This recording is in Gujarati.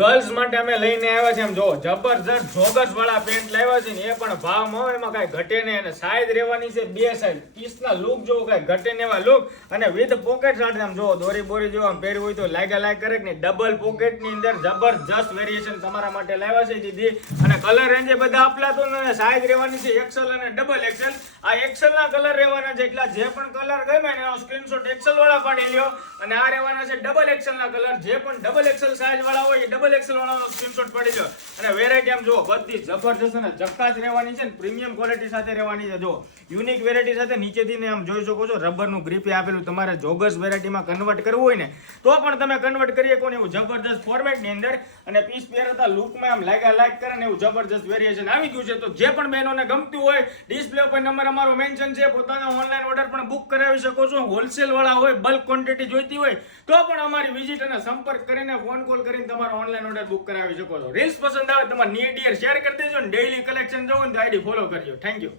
ગર્લ્સ માટે અમે લઈને આવ્યા છે, એમ જો જબરજસ્ત જોગર્સ વાળા પેન્ટ લાવ્યા છે ને એ પણ ભાવમાં એમાં કઈ ઘટે નહીં અને સાઈઝ રહેવાની છે 2 સાઈઝ પીસના લુક જો કઈ ઘટે ને એવા લુક અને વિથ પોકેટ સાથે આમ જો દોરી બોરી જો આમ પહેરવી હોય તો લાગ્યા કરે કે નહીં ડબલ પોકેટ ની અંદર જબરજસ્ત વેરિએશન તમારા માટે લાવ્યા છે દીદી અને કલર રેન્જ બધા આપલાતો ને સાઈઝ રહેવાની છે XL અને ડબલ XL આ XL ના કલર રહેવાના છે એટલે જે પણ કલર ગમે ને એનો સ્ક્રીનશોટ XL વાળા પાડી લ્યો અને આ રહેવાના છે ડબલ XL ના કલર જે પણ ડબલ XL સાઈઝ વાળા હોય એ ડબલ XL વાળાનો સ્ક્રીનશોટ પડી લો અને વેરાયટી આમ જો બધી જબરજસ્ત અને જક્કાસ રહેવાની છે ને પ્રીમિયમ ક્વોલિટી સાથે રહેવાની છે જો યુનિક વેરાયટી સાથે નીચેથી ને આમ જોઈ શકો છો રબરનું ગ્રીપે આપેલું તમારે જોગર્સ વેરાયટીમાં કન્વર્ટ કરવું હોય ને તો પણ તમે કન્વર્ટ કરી શકો ને એવું જબરજસ્ત ફોર્મેટની અંદર અને પીસ પહેરતા લુકમાં આમ લાઈક કરે ને એવું જબરજસ્ત વેરિએશન આવી ગયું છે તો જે પણ બહેનોને ગમતું હોય ડિસ્પ્લે ઉપર નંબર અમારો મેન્શન છે પોતાનો ઓનલાઈન ઓર્ડર પણ બુક કરાવી શકો છો હોલસેલ વાળા હોય બલ્ક ક્વોન્ટિટી જોઈતી હોય તો પણ અમારી વિઝિટ અને સંપર્ક કરીને ફોન કોલ કરીને તમારો ઓનલાઈન ઓર્ડર બુક કરાવી શકો છો રીલ્સ પસંદ આવે તમારે નિયર ડિયર શેર કરી દેજો ને ડેઈલી કલેક્શન જોવો ને તો આઈડી ફોલો કરજો થેન્ક યુ